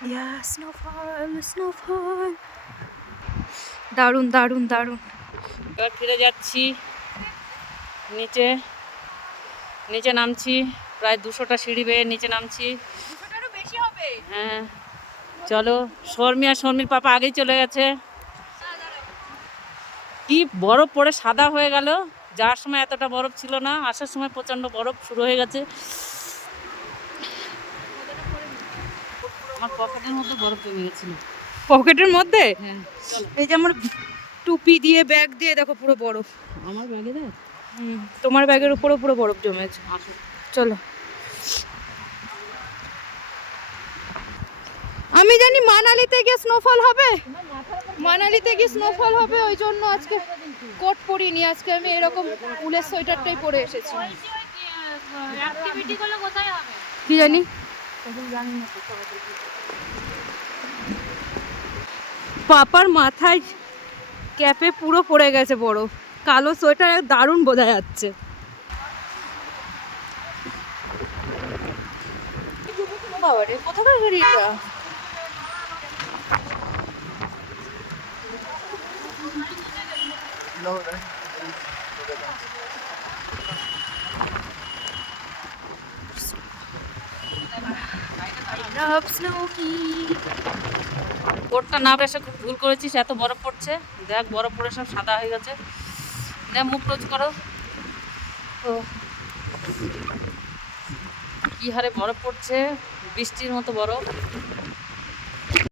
Yeah, snowfall, snowfall. দারুণ দারুণ দারুণ। এবার ফিরে যাচ্ছি নিচে, নিচে নামছি, প্রায় 200টা সিঁড়ি বেয়ে নিচে নামছি। 200টারও বেশি হবে। হ্যাঁ চলো, শর্মি আর শর্মির পাপা আগেই চলে গেছে। কি বরফ পড়ে সাদা হয়ে গেল, যাওয়ার সময় এতটা বরফ ছিল না, আসার সময় প্রচণ্ড বরফ শুরু হয়ে গেছে। আমার পকেটের মধ্যে বরফ জমে গেছিল। পকেটের মধ্যে? হ্যাঁ চলো। এই যে আমার টুপি দিয়ে ব্যাগ দিয়ে দেখো পুরো বরফ। আমার ব্যাগে দেখ। তোমার ব্যাগের উপরও পুরো বরফ জমেছে। আসো। চলো। আমি জানি মানালিতে গিয়ে স্নোফল হবে, মানালিতে গিয়ে স্নোফল হবে, ওই জন্য আজকে কোট পরিনি, আজকে আমি এরকম উলের সোয়েটারটাই পরে এসেছি। কি জানি, পাপার মাথায় ক্যাপে পুরো পড়ে গেছে বরফ, কালো সোয়েটার দারুণ বোঝা যাচ্ছে। বাবারে কোথাকার গাড়ি এটা? কোটটা না বেসে খুব ভুল করেছিস, এত বরফ পড়ছে, দেখ বরফ পড়ে সব সাদা হয়ে গেছে। দেখ মুখ ক্লোজ করো। ও কি হারে বরফ পড়ছে, বৃষ্টির মতো বরফ।